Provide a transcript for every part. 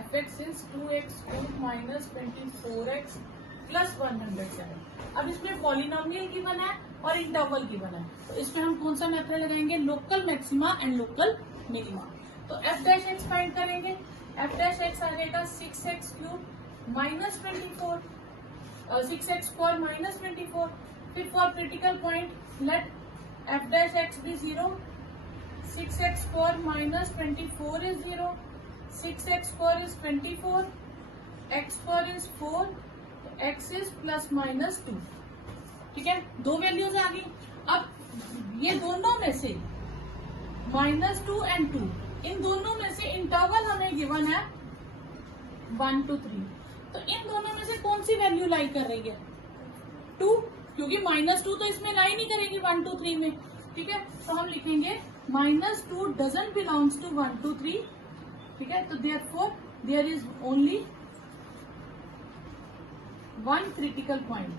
F x is 2x cube minus 24x plus 107। अब इसमें polynomial given है और इंटरवल गिवन है, तो इसमें हम कौन सा मेथड लगाएंगे, local maxima and local minima. तो एफ डैश एक्स फाइंड करेंगे, एफ डैश एक्स आ जाएगा 6x cube minus 24, 6x square minus 24। फिर for critical point let F dash X be 0, 6x square minus 24 is 0, 6x square is 24, x square is 4, तो x is plus minus 2। ठीक है, दो values आ गई। अब ये दोनों में से -2 एंड 2, इन दोनों में से इंटरवल हमें गिवन है 1 to 3, तो इन दोनों में से कौन सी वैल्यू लाई कर रही है, 2, क्योंकि -2 तो इसमें लाई नहीं करेगी 1 to 3 में। ठीक है, तो हम लिखेंगे -2 डजंट बिलोंग्स टू 1 to 3। ठीक है, तो therefore there is only one critical point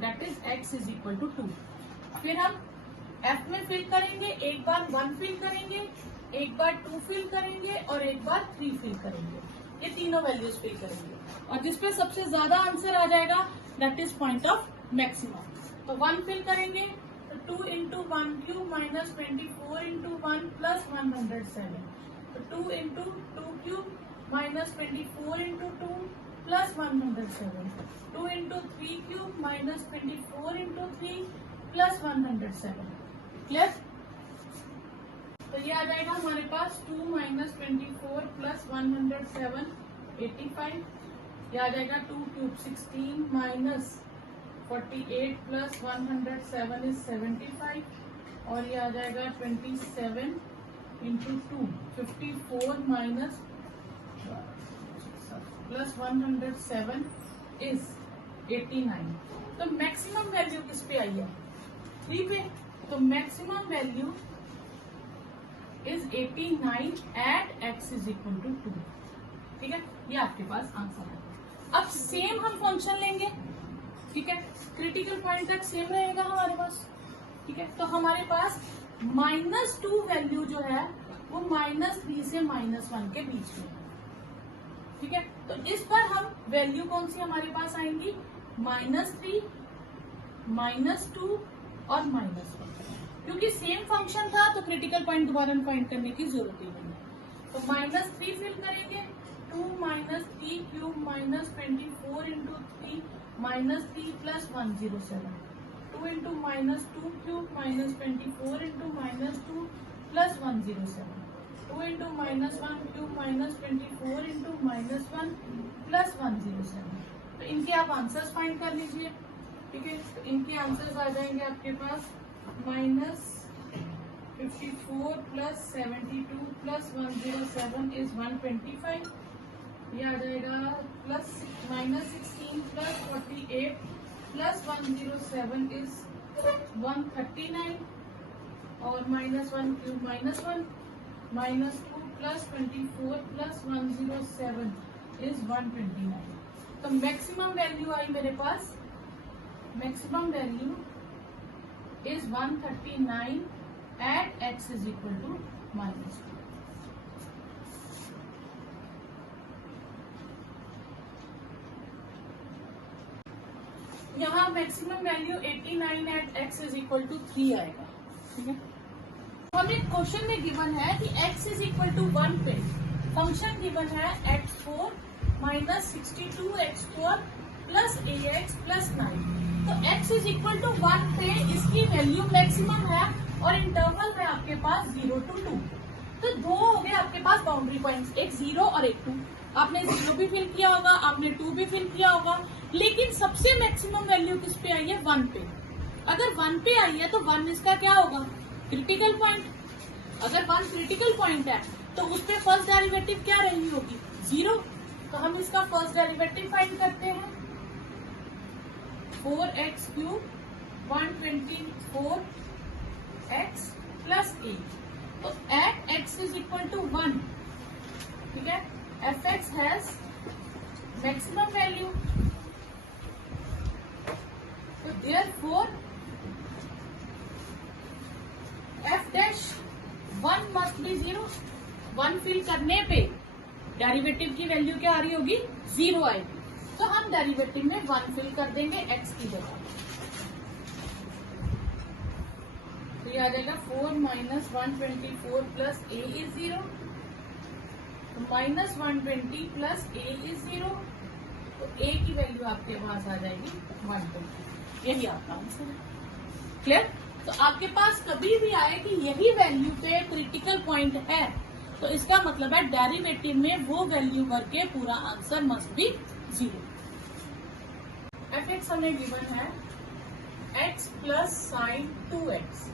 that is x is equal to 2। फिर हम f में फिल करेंगे, एक बार 1 फिल करेंगे, एक बार 2 फिल करेंगे और एक बार 3 फिल करेंगे। ये तीनों वैल्यूज फिल करेंगे और जिसपे सबसे ज्यादा आंसर आ जाएगा that is point of maximum. तो 1 फिल करेंगे तो 2 into 1 cube minus 24 into 1 plus 107, तो 2 into 2 cube minus 24 into 2 plus 107, 2 into 3 cube minus 24 into 3 plus 107। Clear? तो ये आ जाएगा हमारे पास 2 माइनस 24 प्लस 107 85। ये आ जाएगा 2 क्यूब 16 माइनस 48 प्लस 107 इज 75, और ये आ जाएगा 27 इंटू 2 54 माइनस प्लस 107 इज 89। तो मैक्सिमम वैल्यू किस पे आई है, 3 पे। तो maximum value is 89 at x is equal to 2। ठीक है, ये आपके पास आंसर है। अब सेम हम फंक्शन लेंगे। ठीक है, क्रिटिकल पॉइंट तक सेम रहेगा हमारे पास। ठीक है, तो हमारे पास -2 वैल्यू जो है वो -3 से -1 के बीच में। ठीक है, तो इस पर हम वैल्यू कौन सी हमारे पास आएंगी, -3, -2 और -1, क्योंकि सेम फंक्शन था तो क्रिटिकल पॉइंट दोबारा फाइंड करने की जरूरत ही नहीं है। तो -3 फिल करेंगे, 2 minus 3 cube minus 24 into 3 -3 plus 107, 2 into -2 cube minus 24 into -2 plus 107, 2 into -1 cube minus 24 into -1 plus 107। तो इनके आप आंसर्स फाइंड कर लीजिए। ठीक है, तो इनके आंसर्स आ जाएंगे आपके पास -54 प्लस 72 प्लस 107 इज 125। ये आ जाएगा प्लस -16 प्लस 48 प्लस 107 इज 139, और -1 क्यूब -1 -2 प्लस 24 प्लस 107 इज 129। तो मैक्सिमम वैल्यू आई मेरे पास, maximum value is 139 at x is equal to -2। यहाँ maximum value 89 at x is equal to 3 आएगा। ठीक है, तो हमें क्वेश्चन में गिवन है कि x इज इक्वल टू 1 पे फंक्शन गिवन है x4 minus 62x4 plus ax plus 9। तो x इज इक्वल टू 1 पे इसकी वैल्यू मैक्सिमम है और इंटरवल है आपके पास 0 to 2। तो दो हो गए आपके पास बाउंड्री पॉइंट्स, एक 0 और एक 2। आपने 0 भी फिल किया होगा, आपने 2 भी फिल किया होगा, लेकिन सबसे मैक्सिमम वैल्यू किस पे आई है, 1 पे। अगर 1 पे आई है तो 1 इसका क्या होगा, क्रिटिकल पॉइंट। अगर 1 क्रिटिकल पॉइंट है तो उस पे फर्स्ट डेरिवेटिव क्या रही होगी, 0। तो हम इसका फर्स्ट डेरिवेटिव फाइंड करते हैं, 4x क्यूब 124 x प्लस 8। तो at x is equal to 1, ठीक है, f x has maximum value, तो therefore f dash 1 must be 0। 1 fill करने पे डेरिवेटिव की वैल्यू क्या आ रही होगी, 0 आएगी। तो हम डेरिवेटिव में 1 फिल कर देंगे x की जगह। तो ये आ जाएगा 4 minus 124 plus a is 0, minus 120 plus a is 0। तो a की वैल्यू आपके पास आ जाएगी 120। यही आपका आंसर है। क्लियर? तो आपके पास कभी भी आए कि यही वैल्यू पे क्रिटिकल पॉइंट है, तो इसका मतलब है डेरिवेटिव में वो वैल्यू करके पूरा आंसर मस्ट बी 0। fx हमें गिवन है x प्लस साइन 2x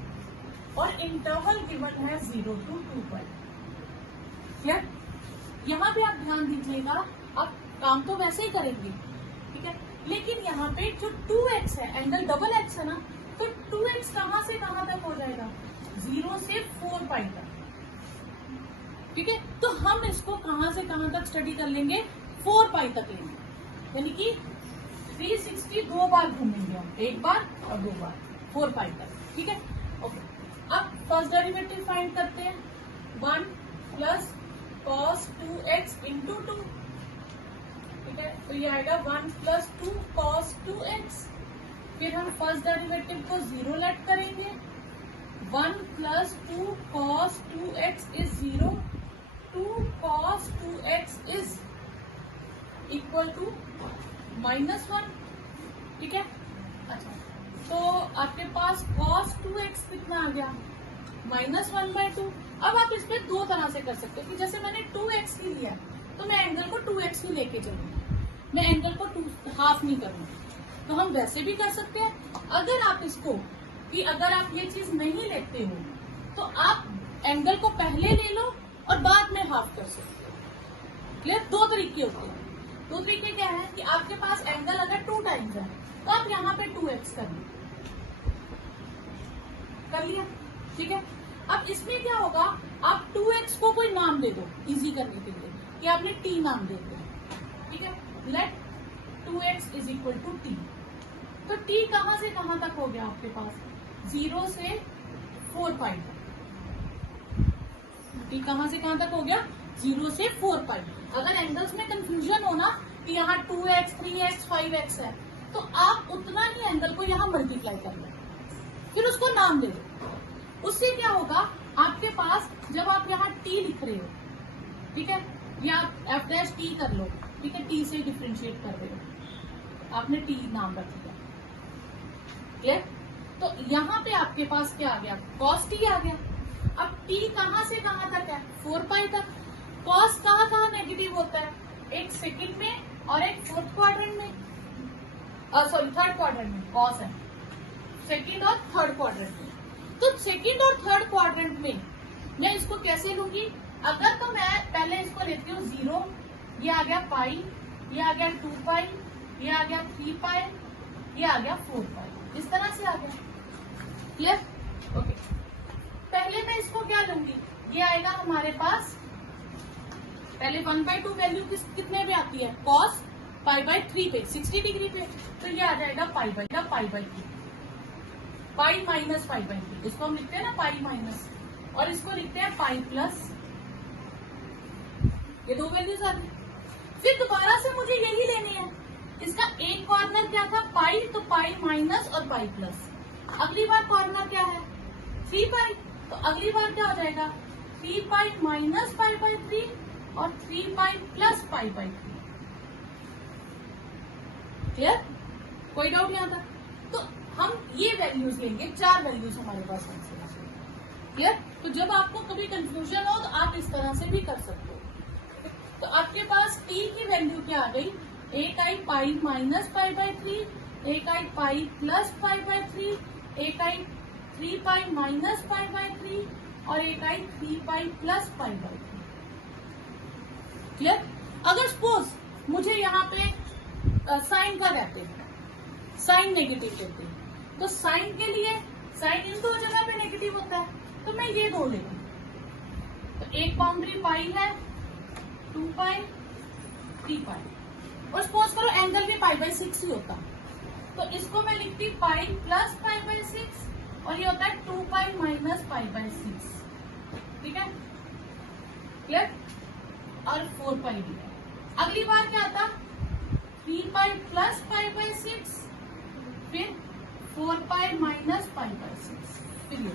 और इंटरवल गिवन है 0 to 2 पाई। क्लियर? यहाँ पे आप ध्यान दीजिएगा, अब काम तो वैसे ही करेंगे, ठीक है, लेकिन यहाँ पे जो 2x है, एंगल डबल x है ना, तो 2x कहाँ से कहाँ तक हो जाएगा, 0 से 4 पाई तक। ठीक है, तो हम इसको कहाँ से कहाँ तक स्टडी कर लेंगे, 4 पाई तक लेंगे, यानी कि 360 2 बार घूमेंगे हम, एक बार और 2 बार, 4 पाई तक। ठीक है, ओके। अब फर्स्ट डेरिवेटिव फाइंड करते हैं। 1 प्लस cos 2x इंटू 2। ठीक है, तो ये आएगा 1 प्लस 2 cos 2x। फिर हम फर्स्ट डेरिवेटिव को 0 लेट करेंगे। 1 plus 2 cos 2x is 0। 2 cos 2x is equal to -1। ठीक है, अच्छा, तो आपके पास cos 2x कितना आ गया, -1/2। अब आप इस पे दो तरह से कर सकते हो कि जैसे मैंने 2x ही लिया तो मैं एंगल को 2x ही लेके चलूंगी, मैं एंगल को हाफ नहीं करूंगी। तो हम वैसे भी कर सकते हैं। अगर आप इसको कि अगर आप ये चीज नहीं लेते हो तो आप एंगल को पहले ले लो और बाद में हाफ कर सकते हो। क्लियर? दो तरीके होते हैं। दो तरीके क्या है कि आपके पास एंगल अगर 2 टाइम्स है तो आप यहाँ पे 2x कर लिया। ठीक है, अब इसमें क्या होगा, आप 2x को कोई नाम दे दो इजी करने के लिए, कि आपने t नाम दे दिया। ठीक है, let 2x is equal to t। तो t कहां से कहां तक हो गया आपके पास, 0 से 4 पाई तक। t कहां से कहां तक हो गया, 0 से 4 पाई। अगर एंगल्स में कंफ्यूजन हो ना कि यहाँ 2x 3x 5x है, तो आप उतना ही एंगल को यहाँ मल्टीप्लाई कर लो, फिर उसको नाम दे दो। उससे क्या होगा, आपके पास जब आप यहाँ t लिख रहे हो, ठीक है, या आप f' t कर लो, ठीक है, t से डिफ्रेंशिएट कर रहे हो, आपने t नाम रख दिया। क्लियर? तो यहाँ पे आपके पास क्या आ गया, cos t आ गया। अब t कहाँ से कहाँ तक है, 4 पाई तक। cos कहाँ कहाँ नेगेटिव होता है, एक सेकंड में और एक फोर्थ क्वाड्रेंट में, सॉरी थर्ड क्वाड्रेंट में cos है, सेकंड और थर्ड क्वाड्रेंट में। तो सेकंड और थर्ड क्वाड्रेंट में मैं इसको कैसे लूंगी, अगर तो मैं पहले इसको लेती हूँ 0, ये आ गया पाई, ये आ गया 2 पाई, ये आ गया 3 पाई, ये आ गया 4 पाई, इस तरह से आ गया। क्लियर? ओके, पहले मैं इसको क्या लूंगी, ये आएगा हमारे पास, पहले 1/2 वैल्यू कितने पे आती है, cos π/3 पे, 60 डिग्री पे, तो ये आ जाएगा π/3, पाई माइनस π/3। इसको हम लिखते हैं ना पाई माइनस, और इसको लिखते हैं पाई प्लस। ये दो वैल्यूज आ गई। फिर दोबारा से मुझे यही लेनी है, इसका एक कॉर्नर क्या था, पाई, तो पाई माइनस और पाई प्लस। अगली बार कॉर्नर क्या है, 3 पाई, तो अगली बार क्या हो जाएगा, 3 पाई माइनस π/3 और 3 पाई प्लस π/3। क्लियर? कोई डाउट यहाँ तक? तो हम ये वैल्यूज लेंगे, 4 वैल्यूज हमारे पास आंसर। क्लियर? तो जब आपको कभी कंफ्यूजन हो तो आप इस तरह से भी कर सकते हो। तो आपके पास t की वैल्यू क्या आ गई, एक आई पाई माइनस π/3, एक आई पाई प्लस π/3, एक आई 3 पाई माइनस π/3 और एक आई 3 पाई प्लस π/3। क्लियर? अगर सपोज मुझे यहाँ पे साइन का रहते हैं, साइन नेगेटिव देते हैं, तो साइन के लिए साइन इन दो जगह पे नेगेटिव होता है, तो मैं ये दो लेती हूँ। तो एक बाउंड्री पाई है, 2 पाई 3 पाई, और सपोज करो एंगल भी π/6 ही होता, तो इसको मैं लिखती पाई प्लस π/6 और ये होता है 2 पाई माइनस π/6। ठीक है, क्लियर। और 4 पाई भी है। अगली बार क्या आता, 3 पाई प्लस 5/6, फिर 4 पाई माइनस 5/6, फिर ये,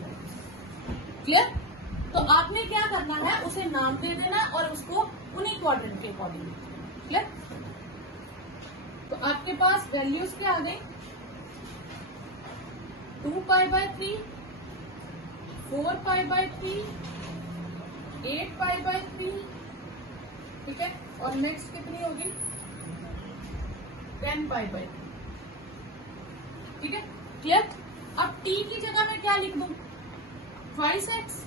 क्लियर। तो आपने क्या करना है, उसे नाम दे देना और उसको उन्हीं क्वाड्रेंट के अकॉर्डिंग, क्लियर। तो आपके पास वैल्यूज क्या आ गई, 2 पाई/3, 4 पाई/3, 8 पाई/3, ठीक है, और नेक्स्ट कितनी होगी, 10 पाई/3, ठीक है, क्लियर। अब t की जगह मैं क्या लिख दूं, ट्वाइस x,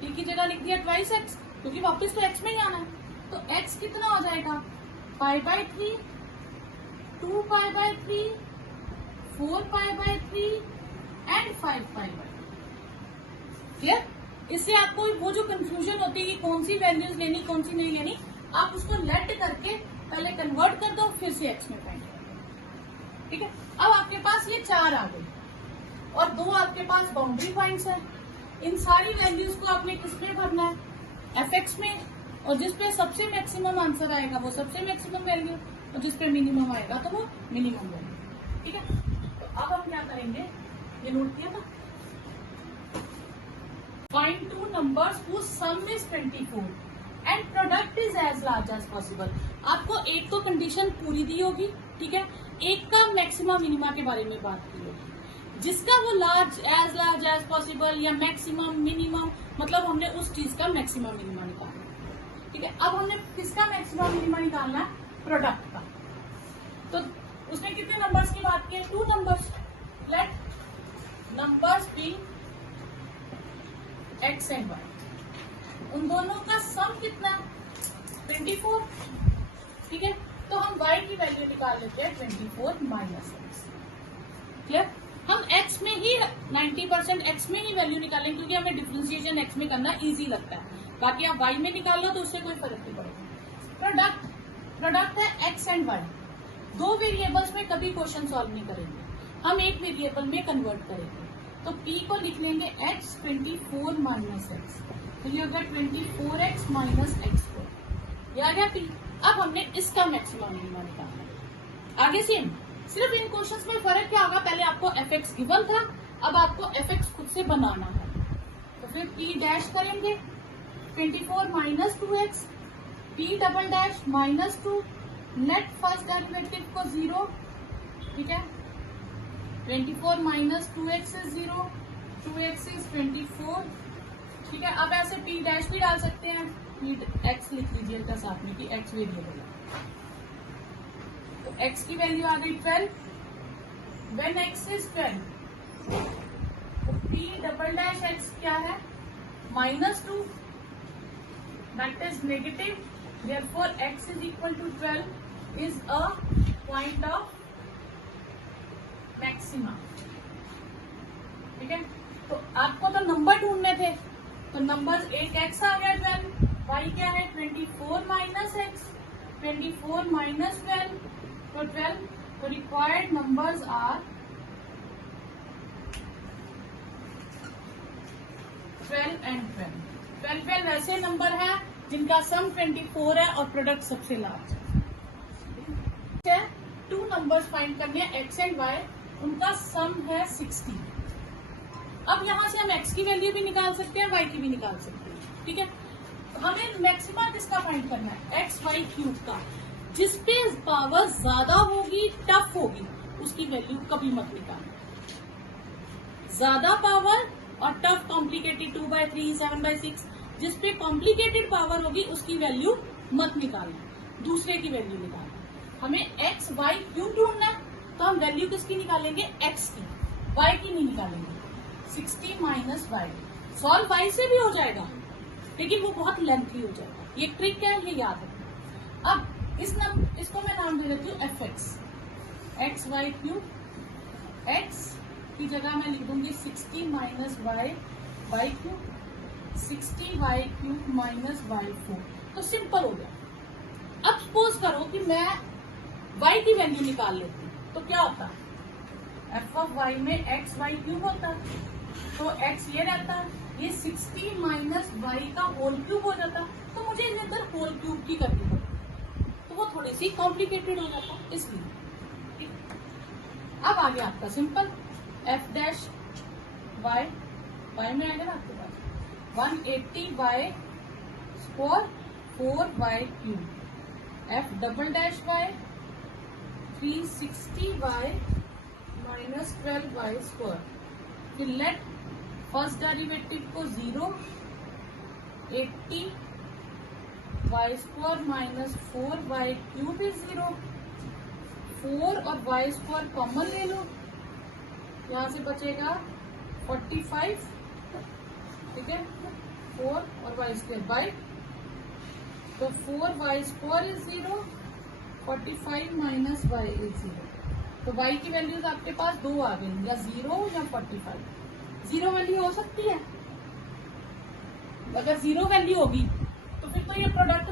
t की जगह लिख दिया ट्वाइस x, क्योंकि वापस तो x में ही आना है। तो x कितना हो जाएगा, पाई/3, 2 पाई/3, 4 पाई/3 एंड 5 पाई/3, क्लियर। इससे आपको वो जो कंफ्यूजन होती है कि कौन सी वैल्यूज लेनी कौन सी नहीं लेनी, आप उसको लेट करके पहले कन्वर्ट कर दो, फिर से x में फाइंड करो, ठीक है। अब आपके पास ये 4 आ गई और 2 आपके पास बाउंड्री पॉइंट्स है। इन सारी वैल्यूज को आपने किसमें भरना है, fx में, और जिसपे सबसे मैक्सिमम आंसर आएगा वो सबसे मैक्सिमम वैल्यू, और जिसपे मिनिमम आएगा तो वो मिनिमम वैल्यू, ठीक है। तो अब हम क्या करेंगे, ये नोट किया था, find 2 numbers whose sum is 24 and product is as large as possible। आपको एक तो कंडीशन पूरी दी होगी, ठीक है, एक का मैक्सिमम मिनिमा के बारे में बात की होगी, जिसका वो लार्ज एज पॉसिबल या मैक्सिमम मिनिमम, मतलब हमने उस चीज का मैक्सिमम मिनिमा निकालना, ठीक है। अब हमने किसका मैक्सिमम मिनिमा निकालना है, प्रोडक्ट का। तो उसने कितने नंबर्स की बात की है, 2 numbers, let numbers be x and y, उन दोनों का सम कितना है, 24, ठीक है। तो हम y की वैल्यू निकाल लेते हैं 24 माइनस x, क्लियर। हम x में ही 90% x में ही वैल्यू निकालेंगे, क्योंकि हमें डिफरेंशिएशन x में करना इजी लगता है, बाकी आप y में निकाल लो तो उससे कोई फर्क नहीं पड़ेगा। प्रोडक्ट है x एंड y, 2 वेरिएबल्स में कभी क्वेश्चन सॉल्व नहीं करेंगे, हम एक वेरिएबल में कन्वर्ट करेंगे। तो p को लिख लेंगे x 24 माइनस x, तो ये होगा 24x माइनस x2, ये आ गया p। अब हमने इसका मैक्सिमम मिनिमम निकालना, आगे सेम, सिर्फ इन क्वेश्चंस में फर्क क्या होगा, पहले आपको fx गिवन था, अब आपको fx खुद से बनाना है। तो फिर p डैश करेंगे 24 minus 2x, p double dash minus 2, net first derivative को 0, ठीक है, 24 minus 2x is 0, 2x is 24, ठीक है। अब ऐसे p डैश भी डाल सकते हैं, x लिख लीजिएगा साथ में कि x वेरिएबल है। तो x की वैल्यू आ गई 12, व्हेन x इज 12, तो p डबल डैश x क्या है, -2, that is negative, therefore x is equal to 12 is a point of maxima, ठीक है। तो आपको तो नंबर ढूंढने थे, तो नंबर एक x आ गया 12, y क्या है 24 माइनस x, 24 माइनस 12, तो 12, तो रिक्वायर्ड नंबर्स आर 12 एंड 12। 12 वैसे नंबर है जिनका सम 24 है और प्रोडक्ट सबसे लार्ज है। 2 नंबर्स फाइंड करने हैं x एंड y, उनका सम है 60। अब यहां से हम x की वैल्यू भी निकाल सकते हैं, y की भी निकाल सकते हैं, ठीक है। हमें मैक्सिमा किसका फाइंड करना है, एक्स वाई क्यूब का, जिसपे पावर ज्यादा होगी, टफ होगी, उसकी वैल्यू कभी मत निकालना। ज्यादा पावर और टफ कॉम्प्लिकेटेड 2/3 7/6, जिसपे कॉम्प्लिकेटेड पावर होगी उसकी वैल्यू मत निकालना, दूसरे की वैल्यू निकालना। हमें एक्स वाई क्यूब ढूंढना है, तो हम वैल्यू किसकी निकालेंगे, एक्स की, वाई की नहीं निकालेंगे। 60 माइनस वाई, सॉल्व वाई से भी हो जाएगा लेकिन वो बहुत लेंथी हो जाएगा, ये ट्रिक है, ये याद रखना। अब इसको मैं नाम दे देती हूँ f x, x y cube, x की जगह मैं लिख दूंगी 60 minus y y cube, 60 y cube minus y 4, तो सिंपल हो गया। अब सपोज करो कि मैं y की वैल्यू निकाल लेती हूँ, तो क्या होता है, एफ ऑफ वाई में एक्स वाई क्यूब होता है, तो एक्स ये रहता है, ये 60 माइनस वाई का होल क्यूब हो जाता, तो मुझे इधर होल क्यूब की करनी पड़ती, तो वो थोड़ी सी कॉम्प्लिकेटेड हो जाता इसलिए। अब आगे आपका simple f dash y, y में आएगा ना आपके पास 180 y square 4 y cube, f double dash y 360 y minus 12 y square. फिर लेट फर्स्ट डेरिवेटिव को 0, 80 y square minus 4 y cube is 0, 4 और वाई स्क्वायर कॉमन ले लो, यहां से बचेगा 45, ठीक है, 4 और वाई स्क्वायर बाई, तो 4 y square is 0, 45 minus y is 0, तो वाई की वैल्यूज आपके पास दो आ गई, या 0 या 45। 0 वैल्यू हो सकती है, अगर 0 वैल्यू होगी तो फिर तो ये प्रोडक्ट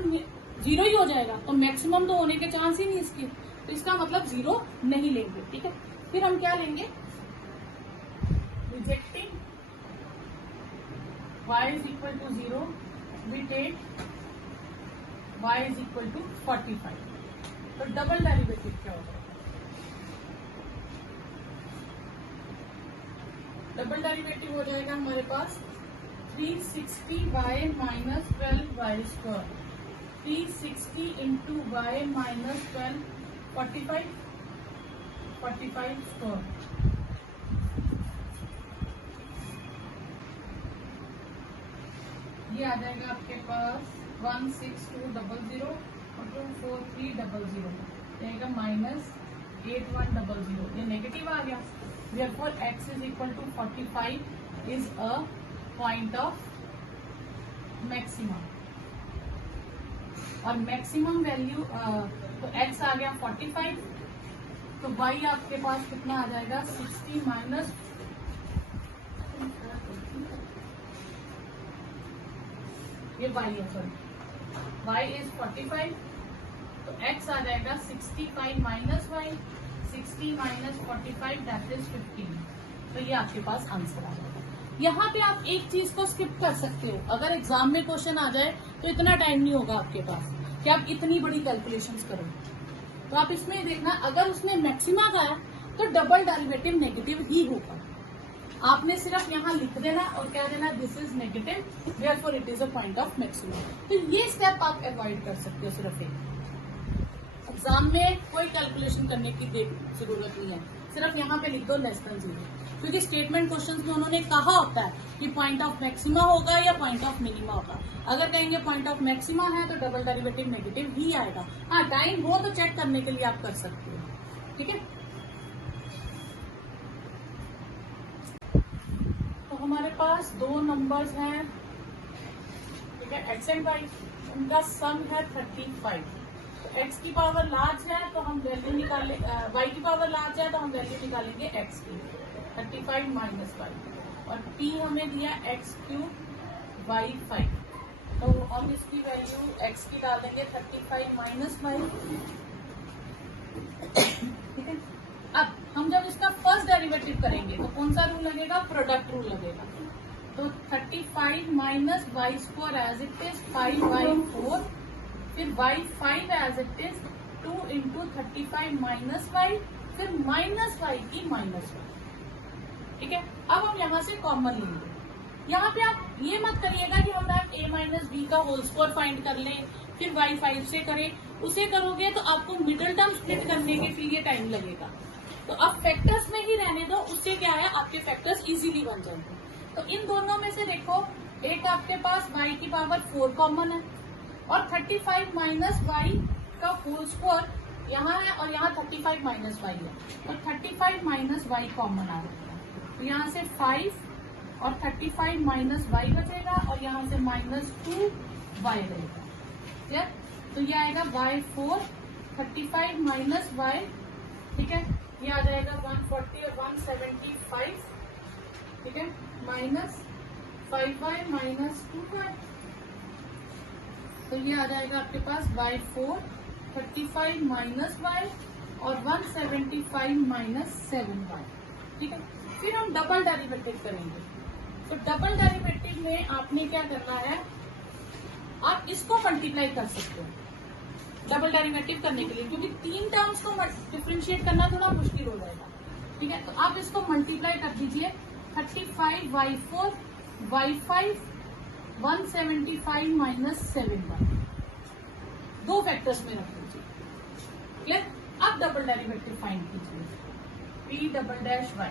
0 ही हो जाएगा, तो मैक्सिमम तो होने के चांस ही नहीं इसके, तो इसका मतलब 0 नहीं लेंगे, ठीक है। फिर हम क्या लेंगे, rejecting y is equal to 0, we take y is equal to 45, तो डबल डेरिवेटिव क्या होगा, डबल डेरिवेटिव हो जाएगा हमारे पास 360y minus 12y square, 360 into y minus 12, 45 square, ये आ जाएगा आपके पास 16200 और 24300, रहेगा माइनस 8100, ये नेगेटिव आ गया। Therefore x is equal to 45 is a point of maximum, और मैक्सिमम वैल्यू तो x आ गया 45, तो y आपके पास कितना आ जाएगा 60 माइनस, ये y है, सॉरी y इज 45, तो x आ जाएगा 65 minus y, 60 minus 45 that is 15, तो ये आपके पास आंसर आ जाएगा। यहाँ पे आप एक चीज को स्किप कर सकते हो, अगर एग्जाम में क्वेश्चन आ जाए तो इतना टाइम नहीं होगा आपके पास कि आप इतनी बड़ी कैलकुलेशंस करो, तो आप इसमें देखना अगर उसने मैक्सिमा का है तो डबल डेरिवेटिव नेगेटिव ही होगा, आपने सिर्फ यहाँ लिख देना और कह देना this is negative, therefore it is a point of maximum, तो ये स्टेप आप अवॉइड कर सकते हो। सिर्फ एक एग्जाम में कोई कैलकुलेशन करने की जरूरत नहीं है, सिर्फ यहाँ पे लिख दो लेस देन 0, क्योंकि स्टेटमेंट क्वेश्चंस में उन्होंने कहा होता है कि पॉइंट ऑफ मैक्सिमा होगा या पॉइंट ऑफ मिनिमा होगा, अगर कहेंगे पॉइंट ऑफ मैक्सिमा है तो डबल डेरिवेटिव नेगेटिव ही आएगा। हाँ, टाइम हो तो चेक करने के लिए आप कर सकते हो, ठीक है। तो हमारे पास दो नंबर्स हैं, ठीक है, एक्स एंड वाई, उनका सम है 35, तो एक्स की पावर लार्ज है तो हम वैल्यू निकाले, वाई की पावर लार्ज है तो हम वैल्यू निकालेंगे एक्स की, 35 माइनस वाई, और पी हमें दिया एक्स क्यूब वाई 5, तो हम इसकी वैल्यू एक्स की डाल देंगे 35 माइनस वाई, ठीक है। अब हम जब इसका फर्स्ट डेरिवेटिव करेंगे तो कौन सा रूल लगेगा, प्रोडक्ट रूल लगेगा, तो 35 minus y square as it is 5/4, फिर y5 as it is 2 into 35 minus y, फिर माइनस वाई की माइनस वाई, ठीक है। अब हम यहाँ से कॉमन लेंगे, यहाँ पे आप ये मत करिएगा कि हम a माइनस बी का होल स्क्वायर फाइंड कर लें फिर y5 से करें, उसे करोगे तो आपको मिडिल टर्म स्प्लिट करने के लिए टाइम लगेगा, तो अब फैक्टर्स में ही रहने दो, उससे क्या है आपके फैक्टर्स इजीली बन जाएंगे। तो इन दोनों में से देखो, एक आपके पास y की पावर 4 कॉमन है और 35 माइनस वाई का होल स्क्वायर यहाँ है और यहाँ 35 माइनस वाई है, तो 35 माइनस वाई कॉमन आ जाएगा, तो यहाँ से 5 और 35 माइनस वाई बचेगा और यहाँ से -2 वाई रहेगा, ठीक है। तो ये आएगा y4 35 माइनस वाई, ठीक है, ये आ जाएगा 140 और 175, ठीक है, माइनस 5y माइनस 2y, तो ये आ जाएगा आपके पास y4 35 माइनस y और 175 माइनस 7y, ठीक है। फिर हम डबल डेरिवेटिव करेंगे। तो डबल डेरिवेटिव में आपने क्या करना है, आप इसको मल्टीप्लाई कर सकते हो डबल डेरिवेटिव करने के लिए, क्योंकि 3 टर्म्स को डिफ्रेंशिएट करना थोड़ा मुश्किल हो जाएगा। ठीक है, तो आप इसको मल्टीप्लाई कर दीजिए। 35y4 y5 175 minus 7y, 2 factors में रख दीजिए। क्लियर। अब डबल डेरिवेटिव फाइंड कीजिए, p डबल डैश y।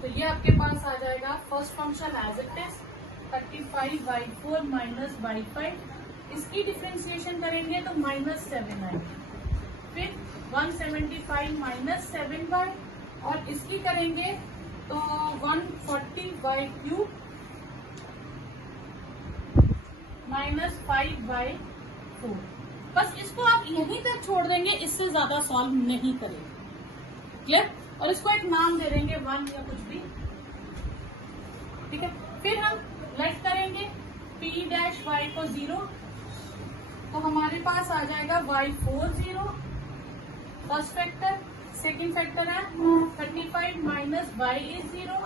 तो ये आपके पास आ जाएगा first function as it is 35y4 minus y5, इसकी डिफ्रेंसिएशन करेंगे तो -7 आएगी। फिर 175 माइनस 7y, और इसकी करेंगे तो 140y³ माइनस 5y4। बस इसको आप यहीं तक छोड़ देंगे, इससे ज्यादा सॉल्व नहीं करेंगे। क्लियर। और इसको एक नाम दे देंगे 1 या कुछ भी। ठीक है, फिर हम लेट करेंगे p डैश y को 0, तो हमारे पास आ जाएगा y4 0 first factor, second factor है 35 माइनस y इज 0,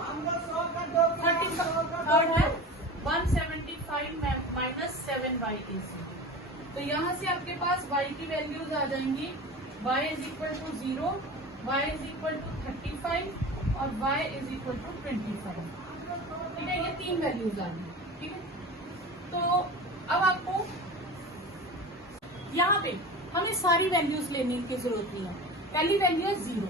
थर्ड है 175 माइनस 7y इज 0। तो यहाँ से आपके पास y की वैल्यूज आ जाएंगी, y is equal to 0, y is equal to 35 और y इज इक्वल टू 25। ठीक है, ये 3 वैल्यूज आ गई। ठीक है, तो अब आपको यहाँ पे हमें सारी वैल्यूज लेने की जरूरत नहीं है। पहली वैल्यू है 0,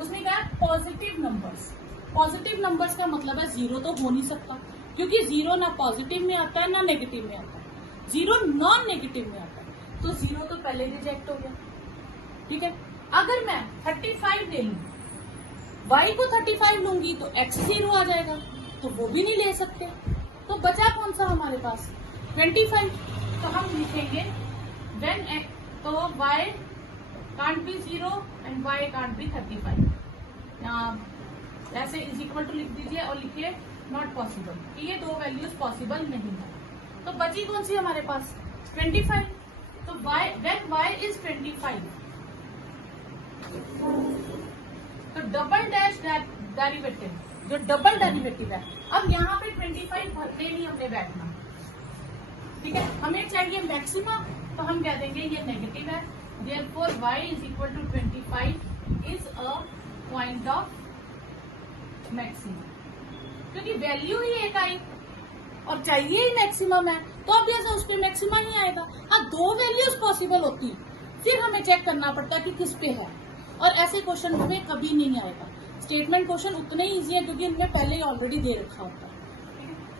उसमें क्या है पॉजिटिव नंबर्स। पॉजिटिव नंबर्स का मतलब है 0 तो हो नहीं सकता, क्योंकि 0 ना पॉजिटिव में आता है ना नेगेटिव में आता है, 0 नॉन नेगेटिव में आता है, तो 0 तो पहले रिजेक्ट हो गया। ठीक है, अगर मैं 35 ले लूं, y को 35 लूंगी तो x 0 आ जाएगा, तो वो भी नहीं ले सकते। तो बचा कौन सा हमारे पास 25। तो हम लिखेंगे when x, तो y can't be 0 and y can't be 35। ऐसे इज इक्वल टू लिख दीजिए और लिखिए नॉट पॉसिबल, कि ये 2 वैल्यूज पॉसिबल नहीं है। तो बची कौन सी हमारे पास 25। तो when y is 25, तो डबल डैश डेरिवेटिव, जो डबल डेरिवेटिव है, अब यहाँ पे 25 भरने नहीं हमने बैठना। ठीक है, हमें चाहिए मैक्सिमा, तो हम कह देंगे ये नेगेटिव है, therefore y is equal to 25 is a point of maximum, क्योंकि वैल्यू ही एक आई और चाहिए ही मैक्सिमम है, तो अब जैसे उस पर मैक्सिमम ही आएगा। हाँ, 2 वैल्यूज पॉसिबल होती, फिर हमें चेक करना पड़ता कि किस पे है, और ऐसे क्वेश्चन में कभी नहीं आएगा। स्टेटमेंट क्वेश्चन उतने ही ईजी है क्योंकि उनमें पहले ही ऑलरेडी दे रखा होता है।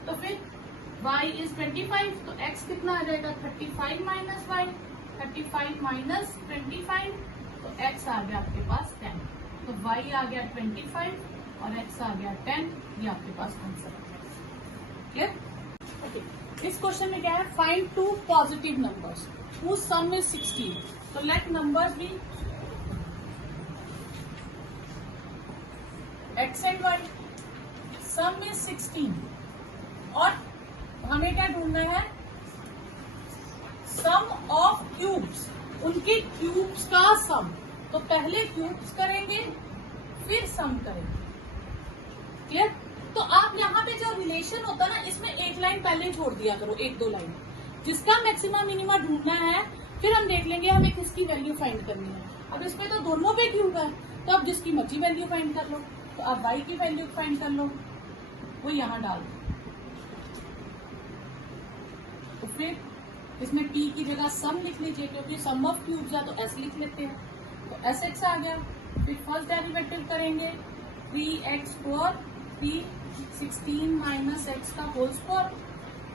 तो फिर y इज 25, तो x कितना आ जाएगा 35 माइनस y, 35 माइनस 25, तो x आ गया आपके पास 10। तो y आ गया 25 और x आ गया 10, ये आपके पास आंसर है। क्लियर। ओके, इस क्वेश्चन में क्या है, find 2 positive numbers whose sum is 16। तो let numbers be x and y, sum is 16, और हमें क्या ढूंढना है, सम ऑफ क्यूब्स, उनके क्यूब्स का सम। तो पहले क्यूब्स करेंगे फिर सम करेंगे। क्लियर। तो आप यहाँ पे जो रिलेशन होता है ना, इसमें एक लाइन पहले छोड़ दिया करो, 1-2 लाइन, जिसका मैक्सिमम मिनिमा ढूंढना है, फिर हम देख लेंगे हमें किसकी वैल्यू फाइंड करनी है। अब इसमें तो दोनों पे क्यूब है, तो आप जिसकी मर्जी वैल्यू फाइंड कर लो। तो आप y की वैल्यू फाइंड कर लो, वो यहाँ डाल दो। तो फिर इसमें p की जगह सम लिख लीजिए, क्योंकि सम ऑफ क्यूब्स है तो s लिख लेते हैं, तो sx आ गया। फिर फर्स्ट डेरिवेटिव करेंगे 3x², 16 माइनस x का होल स्क्वायर।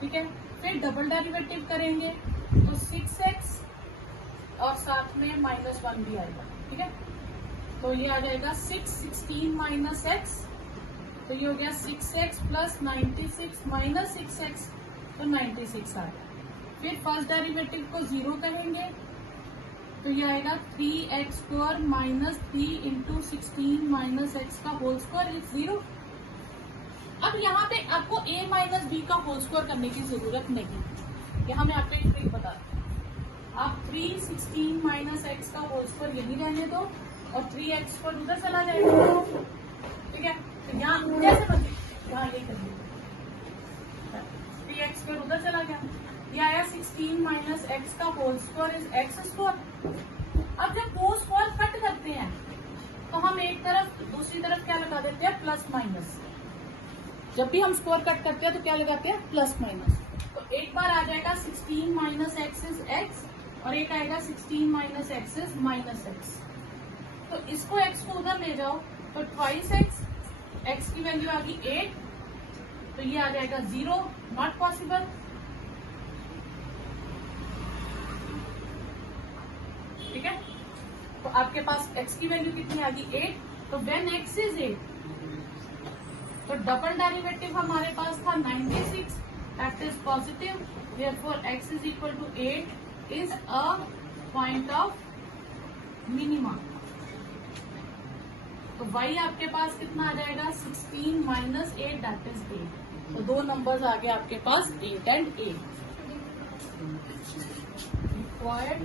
ठीक है, फिर डबल डेरिवेटिव करेंगे तो 6x और साथ में -1 भी आएगा। ठीक है, तो ये आ जाएगा 6, 16 माइनस x, तो ये हो गया 6x प्लस 96 माइनस 6x, तो 96 आ गया। फिर फर्स्ट डेरिवेटिव को 0 करेंगे तो ये आएगा 3x² minus 3 into 16 minus x का होल स्क्वायर इज 0। अब यहाँ पे आपको a माइनस b का होल स्क्वायर करने की जरूरत नहीं, यहाँ मैं आपको एक ट्रिक बताती हूँ। आप 3 16 माइनस x का होल स्क्वायर यही रहने दो, और 3x² उधर चला जाएगा। ठीक है, तो यहाँ कैसे बचे, यहाँ ये करिए 3x² उधर चला गया, ये आया 16 माइनस एक्स का होल स्क्वायर इज x²। अब जब दो स्क्वायर कट करते हैं तो हम एक तरफ दूसरी तरफ क्या लगा देते हैं, प्लस माइनस। जब भी हम स्क्वायर कट करते हैं तो क्या लगाते हैं, प्लस माइनस। तो एक बार आ जाएगा 16 माइनस एक्स इज एक्स और एक आएगा 16 minus x is minus x. तो इसको x को उधर ले जाओ तो ट्वाइस x की वैल्यू आ गई 8, तो ये आ जाएगा 0, नॉट पॉसिबल। ठीक है, तो आपके पास x की वैल्यू कितनी आ गई 8, तो व्हेन x इज 8 तो डबल डेरिवेटिव हमारे पास था 96, that is positive, therefore x is equal to 8 is a point of minima. तो y आपके पास कितना आ जाएगा 16 माइनस 8 दैट इज 8। तो दो नंबर्स आ गए आपके पास 8 एंड 8। रिक्वायर्ड,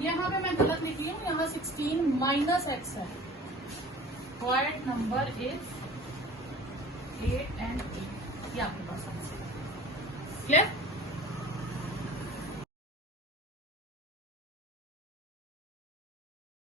यहाँ पे मैं गलत लिखी हूँ, यहाँ 16 माइनस एक्स है। रिक्वायर्ड नंबर इज 8 एंड 8, ये आपके पास आंसर। क्लियर?